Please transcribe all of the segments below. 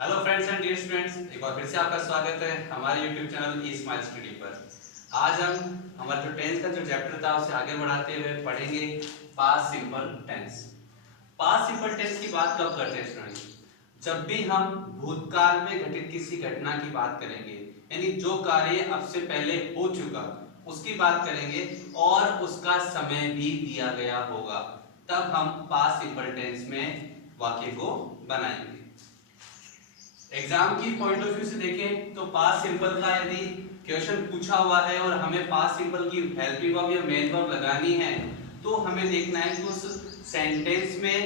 Hello friends and dear students, एक बार फिर से आपका स्वागत है हमारे YouTube channel E smile study पर। आज हम हमारा जो टेंस का जो चैप्टर था उसे आगे बढ़ाते हुए पढ़ेंगे past simple tense. Past simple tense की बात कब करते हैं स्टूडेंट्स? जब भी हम भूतकाल में घटित किसी घटना की बात करेंगे, यानी जो कार्य अब से पहले हो चुका उसकी बात करेंगे और उसका समय भी दिया गया होगा, तब हम पास्ट सिंपल टेंस में वाक्य को बनाएंगे। एग्जाम की पॉइंट ऑफ व्यू से देखें तो पास्ट सिंपल का यदि क्वेश्चन पूछा हुआ है और हमें पास्ट सिंपल की हेल्पिंग वर्ब या मेन वर्ब लगानी है तो हमें देखना है कि उस सेंटेंस में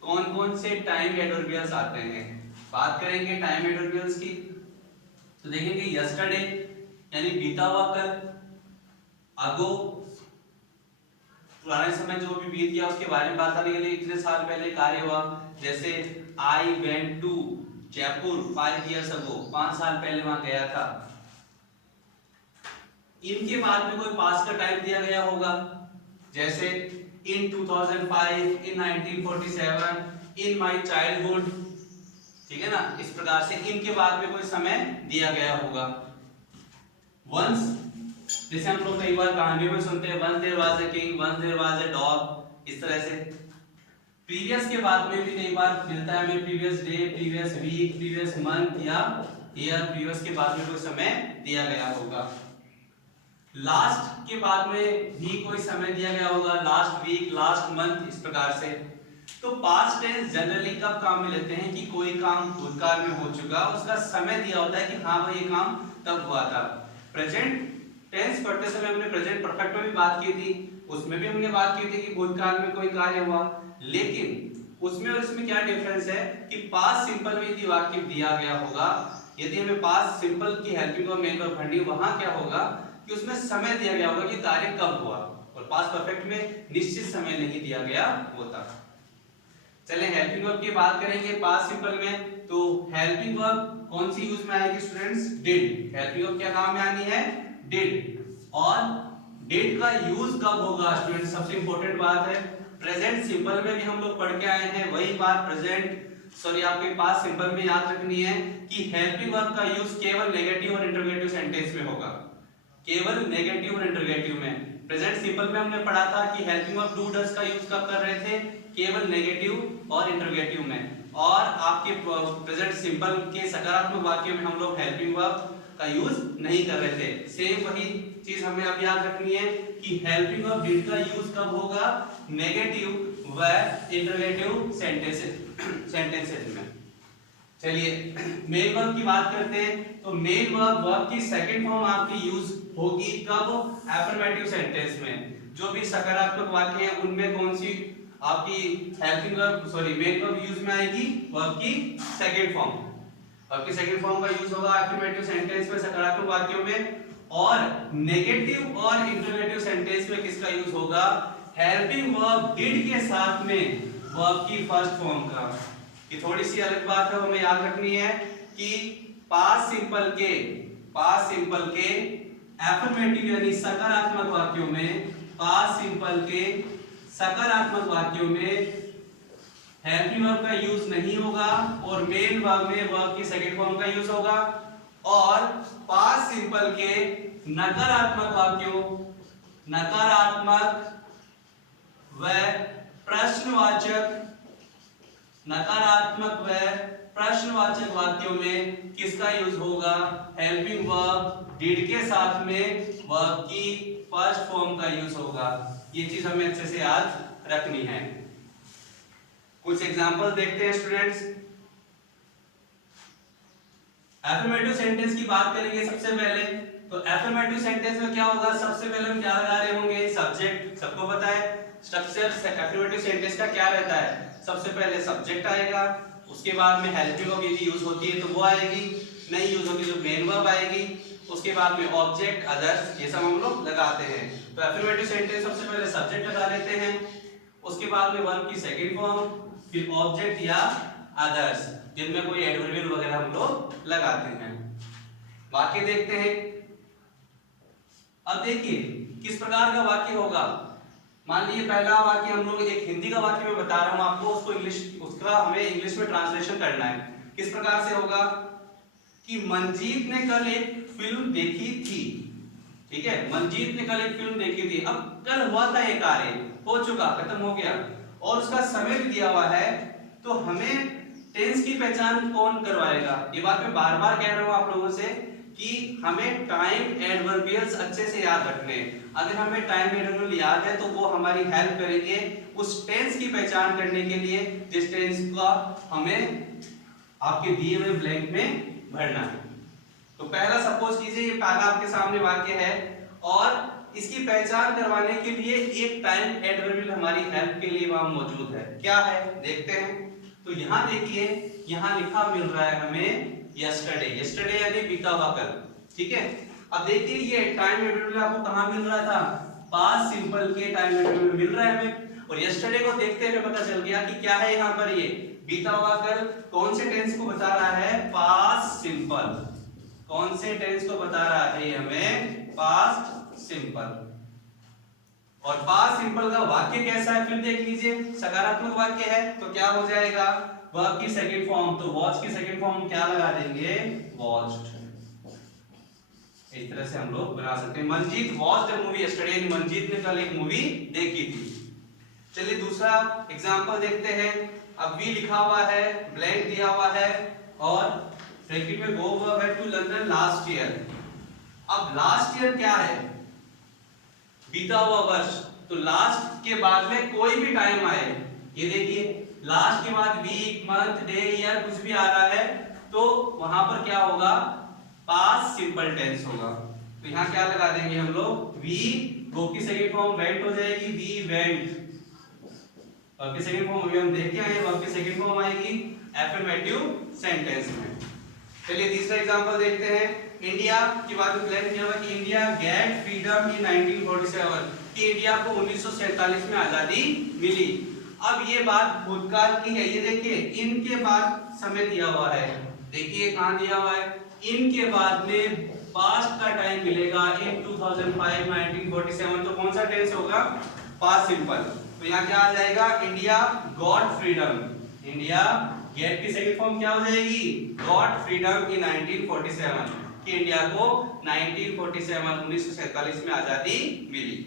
कौन कौन से टाइम एडवर्बियल्स आते हैं। बात करेंगे टाइम एडवर्बियल्स की तो देखेंगे यस्टरडे यानी बीता हुआ कल, अगो पुराने समय जो भी बीत गया उसके बारे में बात करने के लिए इतने साल पहले कार्य हुआ, जैसे I went to Jaipur 5 years ago, 5 साल पहले वहां गया था। इनके बाद में कोई पास्ट का टाइम दिया गया होगा, जैसे इन 2005, इन 1947, इन माय चाइल्डहुड, ठीक है ना। इस प्रकार से इनके बाद में कोई समय दिया गया होगा। वंस, जैसे हम लोग कई बार कहानियों में सुनते हैं once there was a king, once there was a dog, इस तरह से। प्रीवियस के बाद में भी कई बार मिलता है हमें previous day, previous week, previous month या ईयर, प्रीवियस के बाद में कोई समय दिया गया होगा। लास्ट के बाद में भी कोई समय दिया गया होगा, लास्ट वीक, लास्ट मंथ, इस प्रकार से। तो पास्ट टेंस जनरली कब काम में लेते हैं कि कोई काम भूतकाल में हो चुका उसका समय दिया होता है कि हाँ भाई ये काम तब हुआ था। प्रेजेंट टेंस पढ़ते समय हमने प्रेजेंट परफेक्ट में भी बात की थी, उसमें भी हमने बात की थी कि भूतकाल में कोई कार्य हुआ, लेकिन उसमें और इसमें क्या डिफरेंस है कि पास्ट सिंपल में यदि वाक्य दिया गया होगा, यदि हमें पास्ट सिंपल की हेल्पिंग वर्ब मेन वर्ब ढूंढनी, वहां क्या होगा कि उसमें समय दिया गया होगा कि कार्य कब हुआ, और पास्ट परफेक्ट में निश्चित समय नहीं दिया गया होता। चले हेल्पिंग वर्ब की बात करेंगे पास्ट सिंपल में, तो हेल्पिंग वर्ब कौन सी यूज में आएगी स्टूडेंट्स? डिड। हेल्पिंग वर्ब क्या काम में आनी है? डिड। और डिड का यूज कब होगा स्टूडेंट्स? सबसे इंपॉर्टेंट बात है, प्रेजेंट सिंपल में भी हम लोग पढ़ के आए हैं वही बात आपके पास सिंपल में याद रखनी है कि हेल्पिंग वर्ब का यूज केवल नेगेटिव और इंटरोगेटिव सेंटेंस में होगा, केवल नेगेटिव और इंटरोगेटिव में। प्रेजेंट सिंपल में हमने पढ़ा था कि हेल्पिंग वर्ब डू डज का यूज कब कर रहे थे? केवल नेगेटिव और इंटरोगेटिव में। और आपके प्रेजेंट सिंपल के सकारात्मक वाक्य में हम लोग हेल्पिंग वर्ब का यूज नहीं कर रहे थे। सेम वही चीज हमें अब याद रखनी है कि हेल्पिंग वर्ब डिड का यूज कब होगा? नेगेटिव व इंटरोगेटिव सेंटेंसेस में। चलिए मेन वर्ब की बात करते हैं, तो मेन वर्ब की सेकंड फॉर्म आपकी यूज होगी कब? अफर्मेटिव सेंटेंस में। जो भी सकारात्मक वाक्य हैं उनमें कौन सी आपकी helping verb main verb use में आएगी? वर्ब की सेकंड फॉर्म। वर्ब की सेकंड फॉर्म का यूज होगा अफर्मेटिव सेंटेंस में, सकारात्मक वाक्यों में। और नेगेटिव और इंटरोगेटिव सेंटेंस में किसका यूज होगा? हेल्पिंग वर्ब डिड के साथ में वर्ब की फर्स्ट फॉर्म का। ये थोड़ी सी अलग बात है, हमें याद रखनी है कि पास्ट सिंपल के एफर्मेटिव यानी सकारात्मक वाक्यों में, पास्ट सिंपल के सकारात्मक वाक्यों में हेल्पिंग वर्ब का यूज नहीं होगा और मेन वर्ब में वर्ब की सेकंड फॉर्म का यूज होगा। और पास्ट सिंपल के नकारात्मक वाक्यों, नकारात्मक व प्रश्नवाचक वाक्यों में किसका यूज होगा? हेल्पिंग वर्ब डिड के साथ में वर्ब की फर्स्ट फॉर्म का यूज होगा। ये चीज हमें अच्छे से याद रखनी है। कुछ एग्जांपल देखते हैं स्टूडेंट्स। अफर्मेटिव सेंटेंस की बात करेंगे सबसे पहले, तो अफर्मेटिव सेंटेंस में क्या होगा? सबसे पहले हम क्या लगा रहे होंगे? सब्जेक्ट। सबको पता है स्ट्रक्चर अफर्मेटिव सेंटेंस का क्या रहता है? सबसे पहले सब्जेक्ट आएगा, उसके बाद में हेल्पिंग वर्ब यदि यूज होती है तो वो आएगी, नहीं यूज होगी तो मेन वर्ब आएगी, उसके बाद में ऑब्जेक्ट, अदर्स, ये सब हम लोग लगाते हैं। तो अफर्मेटिव सेंटेंस सबसे पहले सब्जेक्ट लगा लेते हैं, उसके बाद में वर्ब की सेकंड फॉर्म, फिर ऑब्जेक्ट या अदर्स, जिनमें कोई एडवर्बियल वगैरह हम लोग लगाते हैं। वाक्य देखते हैं। अब देखिए किस प्रकार का वाक्य होगा। मान लीजिए पहला वाक्य हम लोग एक हिंदी का वाक्य में बता रहा हूं आपको, उसको इंग्लिश, उसका हमें इंग्लिश में ट्रांसलेशन करना है। किस प्रकार से होगा कि मंजीत ने कल एक फिल्म देखी थी, ठीक है, मंजीत ने कल एक फिल्म देखी थी। अब कल हुआ था ये कार्य, हो चुका, खत्म हो गया और उसका समय भी दिया हुआ है, तो हमें टेंस की पहचान कौन करवाएगा? ये बात मैं बार बार कह रहा हूं आप लोगों से कि हमें टाइम एडवर्बियल्स अच्छे से याद रखने हैं। अगर हमें टाइम एडवर्बियल याद है तो वो हमारी हेल्प करेंगे उस टेंस की पहचान करने के लिए जिस टेंस का हमें आपके दिए हुए ब्लैंक में भरना है। तो पहला सपोज कीजिए ये पहला आपके सामने वाक्य है और इसकी पहचान करवाने के लिए एक टाइम एडवर्बियल हमारी हेल्प के लिए वहां मौजूद है। क्या है देखते हैं। तो यहाँ देखिए, यहाँ लिखा मिल रहा है हमें यस्टरडे, यस्टरडे यानी बीता हुआ कल, ठीक है। अब देखिए ये टाइम एडवर्बियल आपको कहाँ मिल रहा था? पास्ट सिंपल के टाइम एडवर्बियल मिल रहा है हमें, और यस्टरडे को देखते हुए पता चल गया कि क्या है यहाँ पर, ये बीता हुआ कल कौन से टेंस को बता रहा है? Past simple. कौन से टेंस को बता रहा है हमें? Past simple. और पास्ट सिंपल का वाक्य कैसा है फिर देख लीजिए, सकारात्मक वाक्य है तो क्या हो जाएगा? वर्ब की सेकंड फॉर्म, तो वॉच की सेकंड फॉर्म क्या लगा देंगे? वॉच्ड। इस तरह से हम लोग बना सकते हैं। Manjeet watched the movie yesterday, Manjeet ने कल एक मूवी देखी थी। चलिए दूसरा एग्जांपल देखते हैं। अब वी लिखा हुआ है, ब्लैंक दिया हुआ है और ब्रैकेट में गो वर्ब है टू लंदन लास्ट ईयर। अब लास्ट ईयर क्या है? बीता हुआ वर्ष। तो लास्ट के बाद में कोई भी टाइम आए, ये देखिए लास्ट के बाद वीक, मंथ, डे, ईयर कुछ भी आ रहा है तो वहां पर क्या होगा? पास्ट सिंपल टेंस होगा। तो यहाँ क्या लगा देंगे हम लोग? वी, गो की सेकंड फॉर्म वेंट हो जाएगी, वी वेंट। वर्ब की सेकंड फॉर्म अभी हम देख के आए, वर्ब की सेकंड फॉर्म आएगी एफर्मेटिव सेंटेंस में। चलिए तीसरा एग्जांपल देखते हैं। इंडिया की बात में क्लियर किया हुआ कि इंडिया गेट फ्रीडम इन 1947, कि इंडिया को 1947 में आजादी मिली। अब ये बात भूतकाल की है, ये देखिए इनके बाद समय दिया हुआ है, देखिए कहां दिया हुआ है? इनके बाद में पास्ट का टाइम मिलेगा इन 2005 1947, तो कौन सा टेंस होगा? Past simple. तो यहाँ क्या आ जाएगा? India got freedom. India get की सेकंड फॉर्म क्या हो जाएगी? गॉट फ्रीडम इन 1947, कि इंडिया को 1947 में आजादी मिली।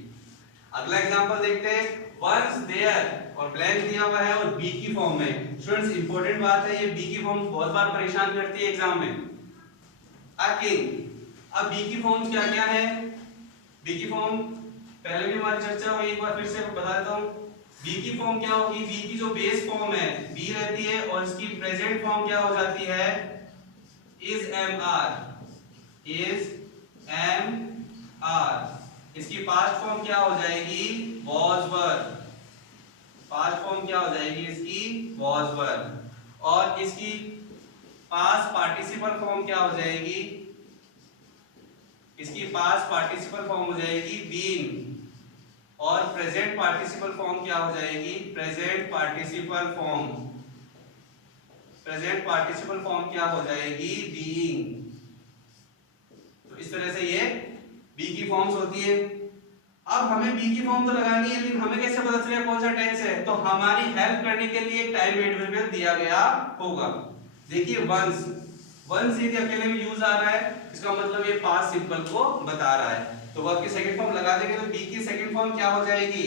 अगला एग्जांपल देखते हैं। वंस देयर और ब्लैंक दिया हुआ है और बी की फॉर्म में। स्टूडेंट्स इंपॉर्टेंट बात है, ये बी की फॉर्म बहुत बार परेशान करती है एग्जाम में। अब बी की फॉर्म क्या क्या है? बी की फॉर्म पहले भी हमारी चर्चा हुई, एक बार फिर से बता देता हूं। बी की फॉर्म क्या होगी? बी की जो बेस फॉर्म है बी रहती है और इसकी प्रेजेंट फॉर्म क्या हो जाती है? Is am are, is am are. इसकी पास्ट फॉर्म क्या हो जाएगी? Was were. पास्ट फॉर्म क्या हो जाएगी इसकी? Was were. और इसकी पास्ट पार्टिसिपल फॉर्म क्या हो जाएगी? इसकी पास्ट पार्टिसिपल फॉर्म हो जाएगी बीन। और प्रेजेंट पार्टिसिपल फॉर्म क्या हो जाएगी? Present participle form. Present participle form क्या हो जाएगी? बीइंग। तो इस तरह से ये बी की फॉर्म्स होती है। अब हमें बी की फॉर्म तो लगानी है, लेकिन हमें कैसे पता चलेगा कौन सा टेंस है? तो हमारी हेल्प करने के लिए एक टाइम एडवर्बियल दिया गया होगा। देखिए वंस, वंस यदि अकेले में यूज आ रहा है इसका मतलब ये पास्ट सिंपल को बता रहा है, तो वर्ब की सेकंड फॉर्म लगा देंगे तो बी की सेकंड फॉर्म क्या हो जाएगी?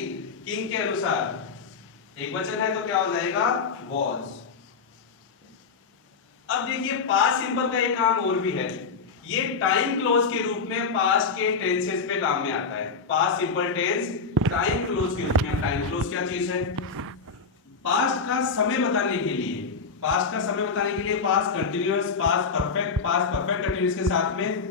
किंग के अनुसार एक वचन है तो क्या हो जाएगा? वॉज। अब देखिए पास्ट सिंपल का एक काम और भी है, ये टाइम क्लोज के रूप में पास्ट के टेंसेस पे काम में आता है। Past simple tense time clause के रूप में। टाइम क्लोज क्या चीज है? पास्ट का समय बताने के लिए, पास्ट का समय बताने के लिए past continuous, past perfect continuous के साथ में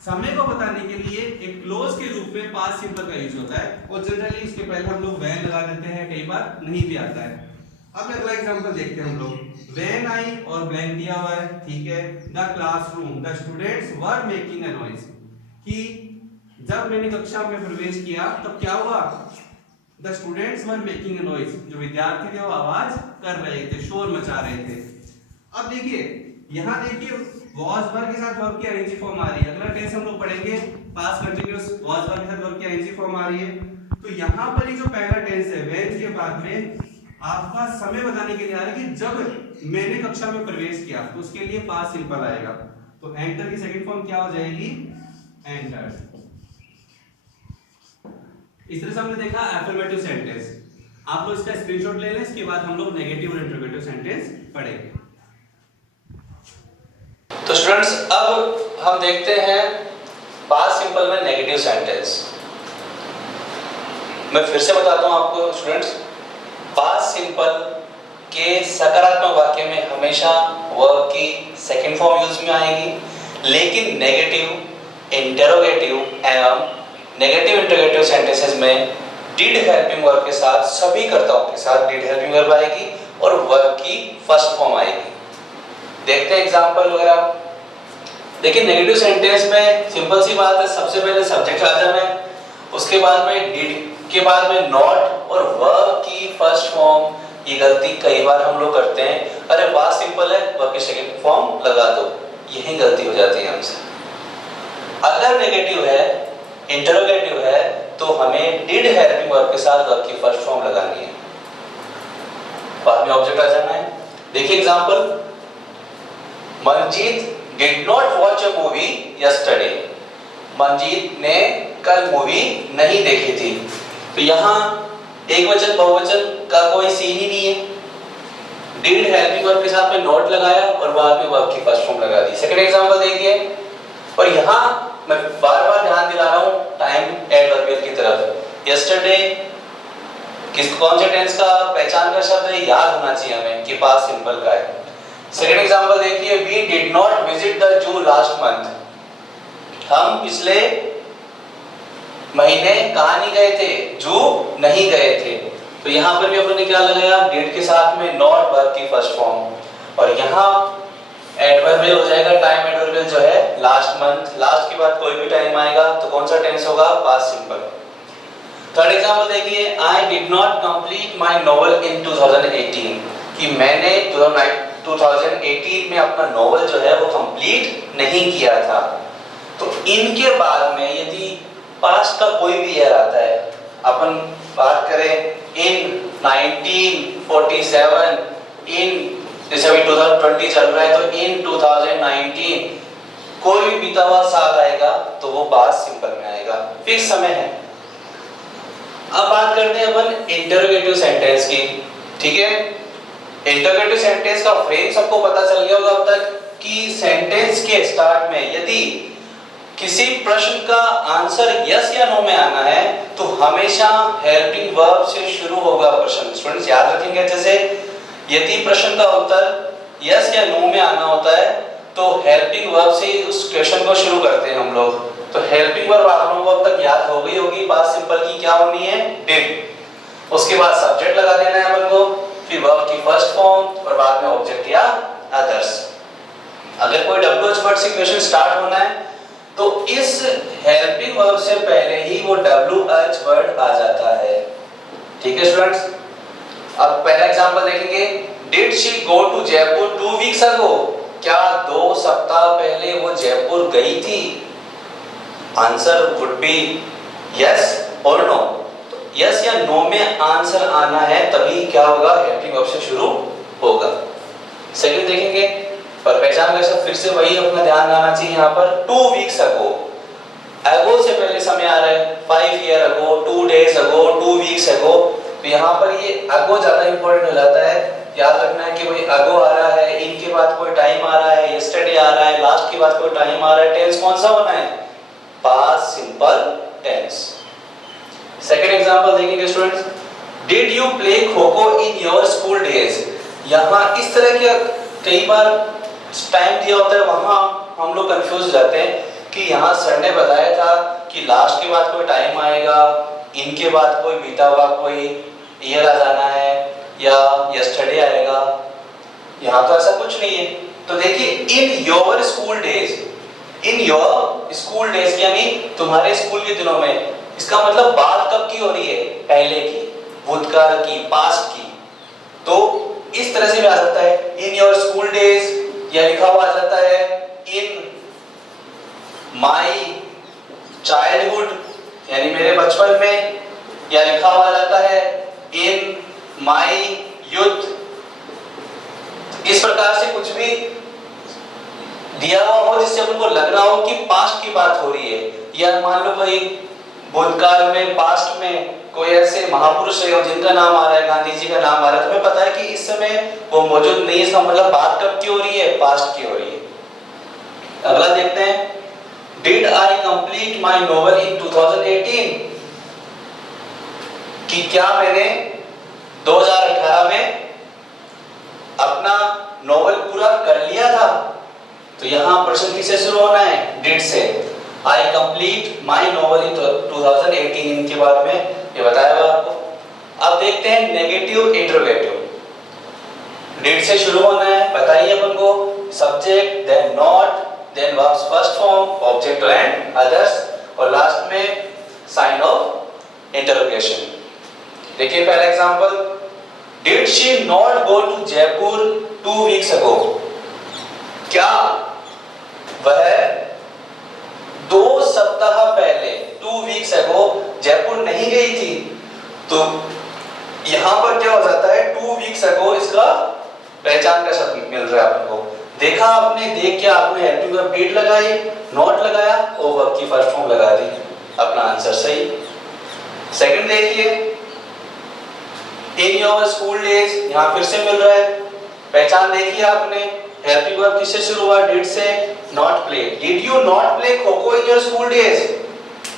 समय को बताने के लिए एक क्लोज के रूप में पास्ट सिंपल का यूज होता है। और जनरली इसके पहले हम लोग व्हेन लगा देते हैं, कई बार नहीं भी आता है। अब अगला एग्जांपल देखते हैं हम लोग। व्हेन आई और ब्लैंक दिया हुआ है, ठीक है। The classroom, the students were making a noise, कि जब मैंने कक्षा में प्रवेश किया तब क्या हुआ? The students were making a noise, जो विद्यार्थी थे वो आवाज कर रहे थे, शोर मचा रहे थे। अब देखिए यहाँ देखिए वॉज वर्ब के साथ वर्ब की आईएनजी फॉर्म आ रही है। अगला टेंस हम लोग पढ़ेंगे पास्ट कंटीन्यूअस, वॉज वर्ब के साथ वर्ब की आईएनजी फॉर्म आ रही है। तो यहाँ पर ये जो पहला टेंस है व्हेन के बाद में आपका समय बताने के लिए आ रहा है कि जब मैंने कक्षा में प्रवेश किया, तो उसके लिए पास्ट सिंपल आएगा। तो एंटर की सेकंड फॉर्म क्या हो जाएगी? एंटर्ड। इस तरह से हमने देखा एफर्मेटिव सेंटेंस। आप लोग इसका स्क्रीनशॉट ले लें, इसके बाद हम लोग नेगेटिव और इंटरोगेटिव सेंटेंस पढ़ेंगे। तो स्टूडेंट्स अब हम देखते हैं पास्ट सिंपल में नेगेटिव सेंटेंस। मैं फिर से बताता हूं आपको स्टूडेंट्स, पास्ट सिंपल के सकारात्मक वाक्य में हमेशा वर्ब की सेकंड फॉर्म यूज में आएगी, लेकिन नेगेटिव, इंटरोगेटिव एवं नेगेटिव इंटरोगेटिव सेंटेंसेस में डिड हेल्पिंग वर्ब के साथ, सभी कर्ताओं के साथ डिड हेल्पिंग वर्ब आएगी और वर्ब की फर्स्ट फॉर्म आएगी। देखते हैं एग्जांपल वगैरह। देखिए नेगेटिव सेंटेंस में सिंपल सी बात है, सबसे पहले सब्जेक्ट आ जाना है, उसके बाद में डिड के बाद में नॉट और वर्ब की फर्स्ट फॉर्म। ये गलती कई बार हम लोग करते हैं, अरे पास्ट सिंपल है वर्ब की सेकंड फॉर्म लगा दो, यही गलती हो जाती है हमसे। अगर नेगेटिव है, इंटरोगेटिव है, तो हमें डिड हेल्पिंग वर्ब के साथ वर्ब की फर्स्ट फॉर्म लगानी है, बाद में ऑब्जेक्ट आ जाना है। देखिए example, Manjeet did not watch a movie yesterday. Manjeet ने कल मूवी नहीं देखी थी। तो यहाँ एक वचन बहुवचन का कोई सीन ही नहीं है। डिड हेल्पिंग वर्ब के साथ में नॉट लगाया और बाद में वर्ब की फर्स्ट फॉर्म लगा दी। सेकंड एग्जांपल देखिए, और यहाँ मैं बार-बार ध्यान दिला रहा हूँ टाइम एडवर्बियल की तरफ। यस्टरडे कौन से टेंस का पहचान का शब्द है, याद होना चाहिए हमें कि पास्ट सिंपल का है। सेकंड एग्जांपल देखिए, we did not visit the zoo last month. हम पिछले महीने कहां नहीं गए थे, जू नहीं गए थे। तो यहां पर भी अपन ने क्या लगाया, डिड के साथ में नॉट वर्ब की फर्स्ट फॉर्म, और यहां एडवर्बियल हो जाएगा टाइम एडवर्बियल जो है लास्ट मंथ। लास्ट के बाद कोई भी टाइम आएगा तो कौन सा टेंस होगा, पास्ट सिंपल। थर्ड एग्जांपल देखिए, I did not complete my novel in 2018। कि मैंने 2018 में अपना नोवेल जो है वो कंप्लीट नहीं किया था। तो इनके बाद में यदि पास्ट का कोई भी ईयर आता है, अपन बात करें इन 1947, इन जैसे अभी 2020 चल रहा है, तो इन 2019 कोई भी बीता हुआ साल आएगा तो वो पास्ट सिंपल में आएगा, फिक्स समय है। अब बात करते हैं अपन इंटरोगेटिव सेंटेंस की, ठीक है। इंटरोगेटिव सेंटेंस का फ्रेम सबको पता चल गया होगा अब तक कि सेंटेंस के स्टार्ट में यदि किसी प्रश्न का आंसर यस या नो में आना है तो हमेशा हेल्पिंग वर्ब से शुरू होगा प्रश्न। स्टूडेंट्स याद रखेंगे, जैसे यदि प्रश्न का उत्तर यस या नो में आना होता है तो हेल्पिंग वर्ब से उस क्वेश्चन को शुरू करते हैं हम लोग। तो हेल्पिंग वर्ब आप लोगों को अब तक याद हो गई होगी, पास्ट सिंपल की क्या होनी है, डिड। उसके बाद सब्जेक्ट लगा देना है अपन को, फिर वर्ब की फर्स्ट फॉर्म और बाद में ऑब्जेक्ट या अदर्स। अगर कोई WH वर्ड से क्वेश्चन स्टार्ट होना है तो इस हेल्पिंग वर्ब से पहले ही वो WH वर्ड आ जाता है, ठीक है स्टूडेंट्स। अब पहला एग्जांपल देखेंगे, did she go to Jaipur 2 weeks ago. क्या 2 सप्ताह पहले वो जयपुर गई थी? आंसर वुड बी यस और नो। तो यस या नो में आंसर आना है तभी क्या होगा, हेल्पिंग वर्ब से शुरू होगा। सेकंड देखेंगे, पर पहचान कैसे, फिर से वही अपना ध्यान आना चाहिए यहाँ पर 2 वीक्स अगो। अगो से पहले समय आ रहा है, 5 year ago, 2 days ago, 2 weeks अगो। तो यहाँ पर ये अगो ज्यादा इंपॉर्टेंट हो जाता है। याद रखना है कि भाई अगो आ रहा है, इनके बाद कोई टाइम आ रहा है, यस्टरडे आ रहा है, लास्ट के बाद कोई टाइम आ रहा है, टेंस कौन सा होना है, past simple tense. Second example देखेंगे students, did you play kho-kho in your school days. यहाँ इस तरह के कई बार टाइम दिया होता है, वहां हम लोग कंफ्यूज हो जाते हैं कि यहाँ सर ने बताया था कि लास्ट के बाद कोई टाइम आएगा, इनके बाद कोई बीता हुआ कोई ईयर आ जाना है या यस्टरडे आएगा। यहाँ तो ऐसा कुछ नहीं है। तो देखिए, इन your school days, in your school days यानी तुम्हारे स्कूल के दिनों में, इसका मतलब बात कब की हो रही है, पहले की, भूतकाल की, पास्ट की। तो इस तरह से भी आ सकता है इन योर स्कूल डेज, या लिखा हुआ आ जाता है इन माय चाइल्डहुड यानी मेरे बचपन में, या लिखा हुआ आ जाता है इन माई यूथ, इस प्रकार से कुछ भी दिया हुआ हो जिससे उनको लग रहा हो कि पास्ट की बात हो रही है, या मान लो कोई भूतकाल में, पास्ट में कोई ऐसे महापुरुष है जिनका नाम आ रहा है, गांधी जी का नाम आ रहा है, तुम्हें पता है कि इस समय वो मौजूद नहीं है, इसका मतलब बात कब की हो रही है, पास्ट की हो रही है। अगला देखते हैं, did I complete my novel in 2018, कि क्या मैंने 2018 में अपना नोवेल पूरा कर लिया था। तो यहां प्रश्न किससे शुरू होना है, डिड से। आई कंप्लीट माई नोवेल इन 2018, इनके बाद में ये बताया हुआ आपको। अब देखते हैं नेगेटिव इंटरोगेटिव। डिड से शुरू होना है, बताइए अपन को, subject, then not, then verbs first form, object and others, और लास्ट में साइन ऑफ इंटरोगेशन। देखिए पहला example, did she not go to Jaipur 2 weeks ago, क्या वह 2 सप्ताह पहले 2 वीक्स अगो जयपुर नहीं गई थी। तो यहां पर क्या हो जाता है, 2 वीक्स अगो इसका पहचान का शब्द मिल रहा है आपको। देखा आपने, देख के आपने हेल्पिंग वर्ब डिड लगाई, नॉट लगाया और वर्ब की फर्स्ट फॉर्म लगा दी, अपना आंसर सही। सेकंड देखिए, इन योर स्कूल डेज, यहां फिर से मिल रहा है, पहचान देखिए आपने, हेल्पिंग वर्ब किससे शुरू हुआ, डिड से, not play. Did you not play kho-kho in your school days,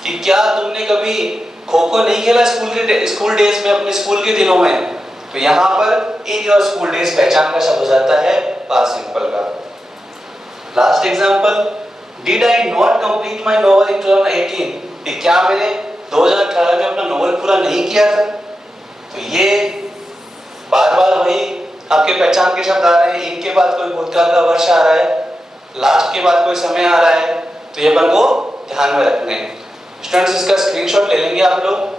कि क्या तुमने कभी खो-खो नहीं खेला स्कूल डेज में, अपने स्कूल के दिनों में। तो यहां पर इन योर स्कूल डेज पहचान का शब्द हो जाता है पास्ट सिंपल का। Last example, did I not complete my novel in 2018, कि क्या मैंने 2018 में अपना नोवेल पूरा नहीं किया था। तो ये बार-बार वही आपके पहचान के शब्द आ रहे हैं, इनके बाद कोई भूतकाल का वर्ष आ रहा है, लास्ट के बाद कोई समय आ रहा है, तो ये अपन को ध्यान में रखने हैं। स्टूडेंट्स इसका स्क्रीनशॉट ले लेंगे आप लोग।